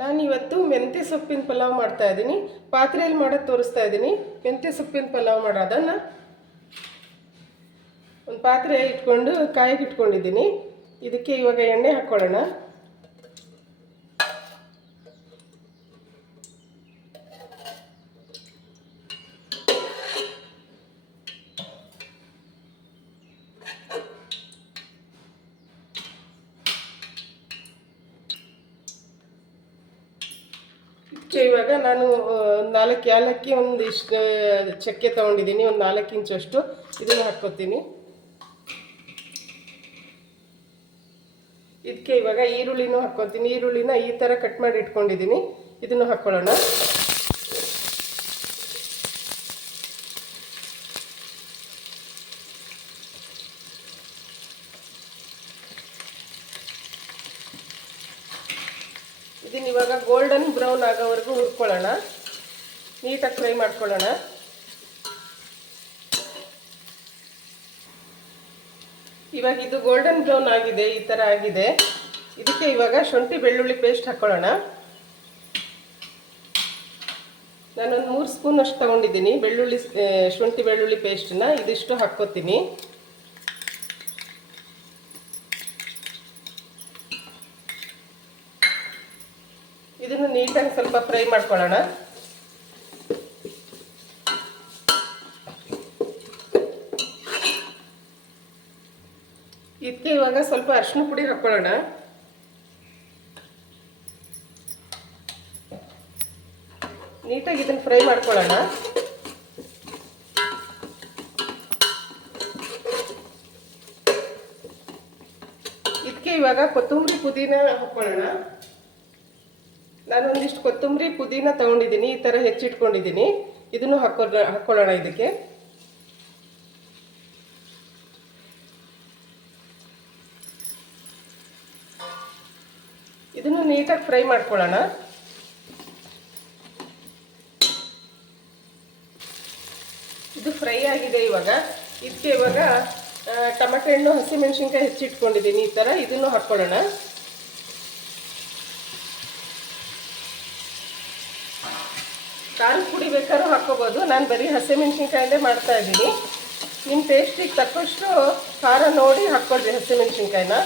ನಾನಿವತ್ತು ಮೆಂತ್ಯ ಸೊಪ್ಪಿನ ಪಲಾವ್ ಮಾಡ್ತಾ ಇದ್ದೀನಿ. ಪಾತ್ರೆಯಲ್ಲಿ ಮಾಡೋದು ತೋರಿಸ್ತಾ ಇದ್ದೀನಿ. ಮೆಂತ್ಯ ಸೊಪ್ಪಿನ ಪಲಾವ್ ಮಾಡೋದನ್ನು ಒಂದು ಪಾತ್ರೆ ಇಟ್ಕೊಂಡು ಕಾಯಿಗೆ ಇಟ್ಕೊಂಡಿದ್ದೀನಿ. ಇದಕ್ಕೆ ಇವಾಗ ಎಣ್ಣೆ ಹಾಕ್ಕೊಳ್ಳೋಣ. ಇವಾಗ ನಾನು 4 ಏಲಕ್ಕಿ, ಒಂದು ಇಷ್ಟು ಚಕ್ಕೆ ತೊಗೊಂಡಿದ್ದೀನಿ, ಒಂದು 4 ಇಂಚಷ್ಟು ಇದನ್ನು ಹಾಕ್ಕೊತೀನಿ. ಇದಕ್ಕೆ ಇವಾಗ ಈರುಳ್ಳಿನೂ ಹಾಕ್ಕೊತೀನಿ. ಈರುಳ್ಳಿನ ಈ ಥರ ಕಟ್ ಮಾಡಿ ಇಟ್ಕೊಂಡಿದ್ದೀನಿ, ಇದನ್ನು ಹಾಕ್ಕೊಳ್ಳೋಣ. ಇದನ್ನು ಇವಾಗ ಗೋಲ್ಡನ್ ಬ್ರೌನ್ ಆಗೋವರೆಗೂ ಹುರ್ಕೊಳ್ಳೋಣ. ನೀಟಾಗಿ ಫ್ರೈ ಮಾಡ್ಕೊಳ್ಳೋಣ. ಇವಾಗ ಇದು ಗೋಲ್ಡನ್ ಬ್ರೌನ್ ಆಗಿದೆ, ಈ ಥರ ಆಗಿದೆ. ಇದಕ್ಕೆ ಇವಾಗ ಶುಂಠಿ ಬೆಳ್ಳುಳ್ಳಿ ಪೇಸ್ಟ್ ಹಾಕ್ಕೊಳ್ಳೋಣ. ನಾನೊಂದು 3 ಸ್ಪೂನ್ ಅಷ್ಟು ತೊಗೊಂಡಿದ್ದೀನಿ ಶುಂಠಿ ಬೆಳ್ಳುಳ್ಳಿ ಪೇಸ್ಟನ್ನ. ಇದಿಷ್ಟು ಹಾಕ್ಕೋತೀನಿ. ಇದನ್ನು ನೀಟಾಗಿ ಸ್ವಲ್ಪ ಫ್ರೈ ಮಾಡ್ಕೊಳ್ಳೋಣ. ಇದಕ್ಕೆ ಇವಾಗ ಸ್ವಲ್ಪ ಅರಿಶಿನ ಪುಡಿ ಹಾಕ್ಕೊಳ್ಳೋಣ. ನೀಟಾಗಿ ಇದನ್ನು ಫ್ರೈ ಮಾಡ್ಕೊಳ್ಳೋಣ. ಇದಕ್ಕೆ ಇವಾಗ ಕೊತ್ತಂಬರಿ ಪುದೀನ ಹಾಕ್ಕೊಳ್ಳೋಣ. ನಾನೊಂದಿಷ್ಟು ಕೊತ್ತಂಬರಿ ಪುದೀನ ತೊಗೊಂಡಿದ್ದೀನಿ, ಈ ಥರ ಹೆಚ್ಚಿಟ್ಕೊಂಡಿದ್ದೀನಿ. ಇದನ್ನು ಹಾಕ್ಕೊಳ್ಳೋಣ. ಇದಕ್ಕೆ ಇದನ್ನು ನೀಟಾಗಿ ಫ್ರೈ ಮಾಡ್ಕೊಳ್ಳೋಣ. ಇದು ಫ್ರೈ ಆಗಿದೆ. ಇವಾಗ ಇದಕ್ಕೆ ಇವಾಗ ಟೊಮೆಟೊ ಹಣ್ಣು, ಹಸಿಮೆಣಸಿನ್ಕಾಯಿ ಹೆಚ್ಚಿಟ್ಕೊಂಡಿದ್ದೀನಿ, ಈ ಥರ ಇದನ್ನು ಹಾಕ್ಕೊಳ್ಳೋಣ. ಖಾರದ ಪುಡಿ ಬೇಕಾದ್ರೂ ಹಾಕ್ಕೋಬೋದು. ನಾನು ಬರೀ ಹಸಿಮೆಣಸಿನ್ಕಾಯಿಂದೇ ಮಾಡ್ತಾ ಇದ್ದೀನಿ. ನಿಮ್ಮ ಟೇಸ್ಟಿಗೆ ತಕ್ಕಷ್ಟು ಖಾರ ನೋಡಿ ಹಾಕ್ಕೊಳ್ರಿ ಹಸಿಮೆಣಸಿನ್ಕಾಯಿನ.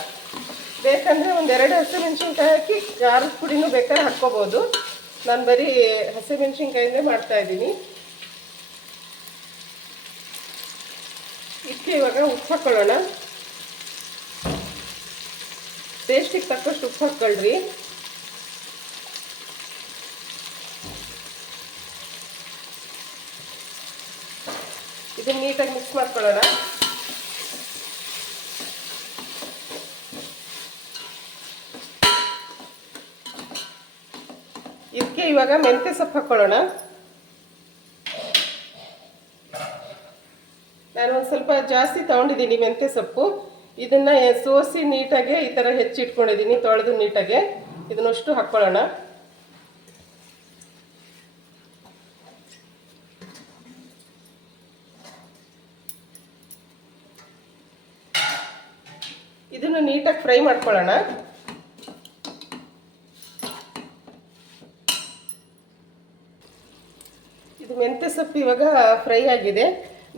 ಬೇಕಂದರೆ ಒಂದು 2 ಹಸಿಮೆಣಸಿನ್ಕಾಯಿ ಹಾಕಿ ಖಾರದ ಪುಡಿನೂ ಬೇಕಾದ್ರೆ ಹಾಕ್ಕೋಬೋದು. ನಾನು ಬರೀ ಹಸಿಮೆಣಸಿನ್ಕಾಯಿಂದೇ ಮಾಡ್ತಾ ಇದ್ದೀನಿ. ಇದಕ್ಕೆ ಇವಾಗ ಉಪ್ಪು ಹಾಕ್ಕೊಳ್ಳೋಣ. ಟೇಸ್ಟಿಗೆ ತಕ್ಕಷ್ಟು ಉಪ್ಪು ಹಾಕ್ಕೊಳ್ರಿ. ಇದನ್ನು ನೀಟಾಗಿ ಮಿಕ್ಸ್ ಮಾಡ್ಕೊಳ್ಳೋಣ. ಇದಕ್ಕೆ ಇವಾಗ ಮೆಂತ್ಯ ಸೊಪ್ಪು ಹಾಕ್ಕೊಳ್ಳೋಣ. ನಾನು ಒಂದು ಸ್ವಲ್ಪ ಜಾಸ್ತಿ ತೊಗೊಂಡಿದ್ದೀನಿ ಮೆಂತ್ಯ ಸೊಪ್ಪು. ಇದನ್ನು ಸೋಸಿ ನೀಟಾಗಿ ಈ ಥರ ಹೆಚ್ಚಿಟ್ಕೊಂಡಿದ್ದೀನಿ, ತೊಳೆದು ನೀಟಾಗೆ. ಇದನ್ನಷ್ಟು ಹಾಕ್ಕೊಳ್ಳೋಣ. ಇದನ್ನು ನೀಟಾಗಿ ಫ್ರೈ ಮಾಡ್ಕೊಳ್ಳೋಣ. ಇದು ಮೆಂತ್ಯ ಸೊಪ್ಪು ಇವಾಗ ಫ್ರೈ ಆಗಿದೆ.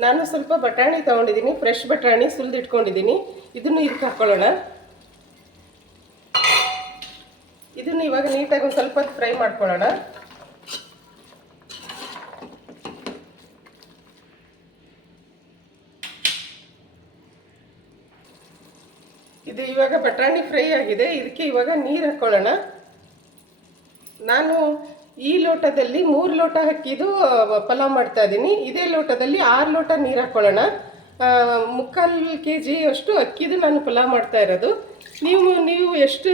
ನಾನು ಸ್ವಲ್ಪ ಬಟಾಣಿ ತೊಗೊಂಡಿದ್ದೀನಿ, ಫ್ರೆಶ್ ಬಟಾಣಿ ಸುಲಿದಿಟ್ಕೊಂಡಿದ್ದೀನಿ. ಇದನ್ನು ಇದಕ್ಕೆ ಹಾಕ್ಕೊಳ್ಳೋಣ. ಇದನ್ನು ಇವಾಗ ನೀಟಾಗಿ ಒಂದು ಸ್ವಲ್ಪ ಫ್ರೈ ಮಾಡ್ಕೊಳ್ಳೋಣ. ಇದು ಇವಾಗ ಬಟಾಣಿ ಫ್ರೈ ಆಗಿದೆ. ಇದಕ್ಕೆ ಇವಾಗ ನೀರು ಹಾಕ್ಕೊಳ್ಳೋಣ. ನಾನು ಈ ಲೋಟದಲ್ಲಿ 3 ಲೋಟ ಹಾಕಿದ್ದು ಪಲಾವ್ ಮಾಡ್ತಾ ಇದ್ದೀನಿ. ಇದೇ ಲೋಟದಲ್ಲಿ 6 ಲೋಟ ನೀರು ಹಾಕ್ಕೊಳ್ಳೋಣ. 3/4 kg ಅಷ್ಟು ಅಕ್ಕಿದು ನಾನು ಪಲಾವ್ ಮಾಡ್ತಾ ಇರೋದು. ನೀವು ಎಷ್ಟು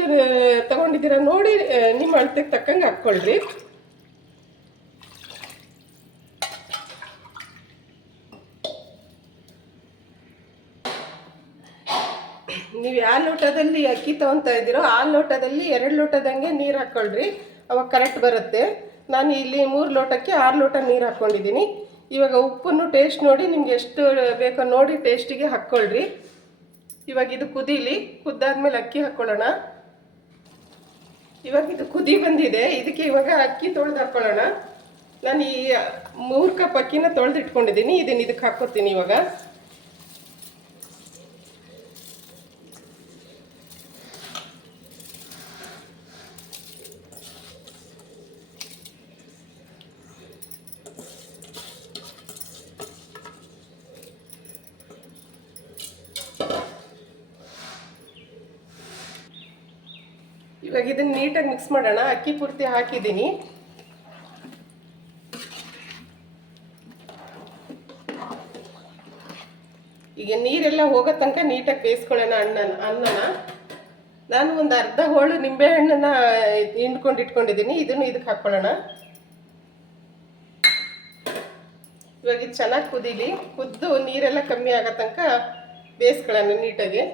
ತಗೊಂಡಿದ್ದೀರ ನೋಡಿ ನಿಮ್ಮ ಅಳತೆಗೆ ತಕ್ಕಂಗೆ ಹಾಕ್ಕೊಳ್ರಿ. ನೀವು ಯಾವ ಲೋಟದಲ್ಲಿ ಅಕ್ಕಿ ತೊಗೊತಾ ಇದ್ದೀರೋ ಆ ಲೋಟದಲ್ಲಿ 2 ಲೋಟದಂಗೆ ನೀರು ಹಾಕ್ಕೊಳ್ರಿ. ಅವಾಗ ಕರೆಕ್ಟ್ ಬರುತ್ತೆ. ನಾನು ಇಲ್ಲಿ 3 ಲೋಟಕ್ಕೆ 6 ಲೋಟ ನೀರು ಹಾಕ್ಕೊಂಡಿದ್ದೀನಿ. ಇವಾಗ ಉಪ್ಪನ್ನು ಟೇಸ್ಟ್ ನೋಡಿ ನಿಮ್ಗೆ ಎಷ್ಟು ಬೇಕೋ ನೋಡಿ ಟೇಸ್ಟಿಗೆ ಹಾಕ್ಕೊಳ್ರಿ. ಇವಾಗ ಇದು ಕುದೀಲಿ. ಕುದ್ದಾದ್ಮೇಲೆ ಅಕ್ಕಿ ಹಾಕ್ಕೊಳ್ಳೋಣ. ಇವಾಗ ಇದು ಕುದಿ ಬಂದಿದೆ. ಇದಕ್ಕೆ ಇವಾಗ ಅಕ್ಕಿ ತೊಳೆದು ಹಾಕೊಳ್ಳೋಣ. ನಾನು ಈ 3 ಕಪ್ ಅಕ್ಕಿನ ತೊಳೆದು ಇಟ್ಕೊಂಡಿದ್ದೀನಿ. ಇದಕ್ಕೆ ಹಾಕೋತೀನಿ ಇವಾಗ. ಇವಾಗ ಇದನ್ನ ನೀಟಾಗಿ ಮಿಕ್ಸ್ ಮಾಡೋಣ. ಅಕ್ಕಿ ಪೂರ್ತಿ ಹಾಕಿದ್ದೀನಿ. ಈಗ ನೀರೆಲ್ಲ ಹೋಗೋ ತನಕ ನೀಟಾಗಿ ಬೇಯಿಸ್ಕೊಳ್ಳೋಣ ಅನ್ನನ. ನಾನು ಒಂದು ಅರ್ಧ ಹೋಳು ನಿಂಬೆಹಣ್ಣನ್ನ ಹಿಂಡ್ಕೊಂಡು ಇಟ್ಕೊಂಡಿದ್ದೀನಿ. ಇದನ್ನು ಇದಕ್ಕೆ ಹಾಕ್ಕೊಳ್ಳೋಣ. ಇವಾಗ ಇದು ಚೆನ್ನಾಗಿ ಕುದೀಲಿ. ಕುದ್ದು ನೀರೆಲ್ಲ ಕಮ್ಮಿ ಆಗೋ ತನಕ ಬೇಯಿಸ್ಕೊಳ್ಳೋಣ ನೀಟಾಗಿ.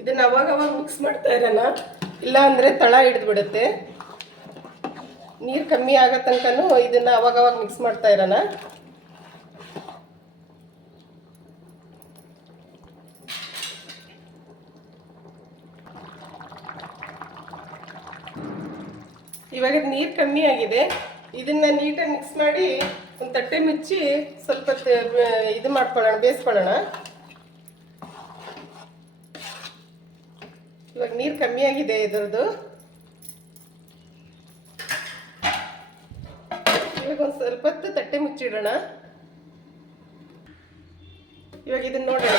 ಇದನ್ನ ಅವಾಗವಾಗ ಮಿಕ್ಸ್ ಮಾಡ್ತಾ ಇರೋಣ, ಇಲ್ಲ ಅಂದರೆ ತಳ ಹಿಡಿದು ಬಿಡುತ್ತೆ. ನೀರು ಕಮ್ಮಿ ಆಗೋ ತನಕನೂ ಇದನ್ನ ಅವಾಗವಾಗ ಮಿಕ್ಸ್ ಮಾಡ್ತಾ ಇರೋಣ. ಇವಾಗ ನೀರು ಕಮ್ಮಿ ಆಗಿದೆ. ಇದನ್ನ ನೀಟಾಗಿ ಮಿಕ್ಸ್ ಮಾಡಿ ಒಂದು ತಟ್ಟೆ ಮುಚ್ಚಿ ಸ್ವಲ್ಪ ಇದು ಮಾಡ್ಕೊಳ್ಳೋಣ, ಬೇಯಿಸ್ಕೊಳ್ಳೋಣ. ಇವಾಗ ನೀರು ಕಮ್ಮಿ ಆಗಿದೆ ಇದರದ್ದು. ಇವಾಗ ಒಂದು ಸ್ವಲ್ಪ ಹೊತ್ತು ತಟ್ಟೆ ಮುಚ್ಚಿಡೋಣ. ಇವಾಗ ಇದನ್ನ ನೋಡೋಣ.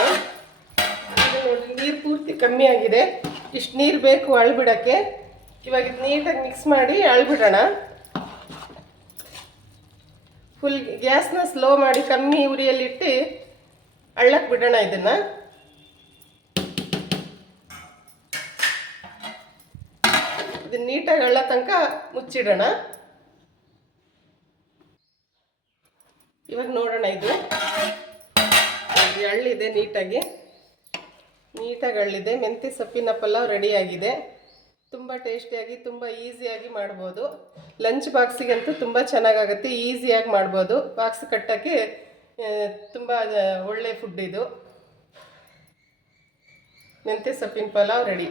ಇದು ನೋಡಿ, ನೀರು ಪೂರ್ತಿ ಕಮ್ಮಿ ಆಗಿದೆ. ಇಷ್ಟು ನೀರು ಬೇಕು ಅಳ್ಬಿಡೋಕ್ಕೆ. ಇವಾಗ ಇದು ನೀಟಾಗಿ ಮಿಕ್ಸ್ ಮಾಡಿ ಅಳ್ಬಿಡೋಣ. ಫುಲ್ ಗ್ಯಾಸ್ನ ಸ್ಲೋ ಮಾಡಿ ಕಮ್ಮಿ ಉರಿಯಲ್ಲಿಟ್ಟು ಅಳ್ಳಕ್ಕೆ ಬಿಡೋಣ. ಇದನ್ನು ನೀಟಾಗಿ ಅಳ್ಳ ತನಕ ಮುಚ್ಚಿಡೋಣ. ಇವಾಗ ನೋಡೋಣ. ಇದು ಅಳ್ಳಿದೆ, ನೀಟಾಗಿ ಅಳ್ಳಿದೆ. ಮೆಂತ್ಯ ಸೊಪ್ಪಿನ ಪಲಾವ್ ರೆಡಿಯಾಗಿದೆ. ತುಂಬ ಟೇಸ್ಟಿಯಾಗಿ, ತುಂಬ ಈಸಿಯಾಗಿ ಮಾಡ್ಬೋದು. ಲಂಚ್ ಬಾಕ್ಸಿಗಂತೂ ತುಂಬ ಚೆನ್ನಾಗಾಗುತ್ತೆ. ಈಸಿಯಾಗಿ ಮಾಡ್ಬೋದು. ಬಾಕ್ಸ್ ಕಟ್ಟೋಕ್ಕೆ ತುಂಬ ಒಳ್ಳೆ ಫುಡ್ ಇದು. ಮೆಂತ್ಯ ಸೊಪ್ಪಿನ ಪಲಾವ್ ರೆಡಿ.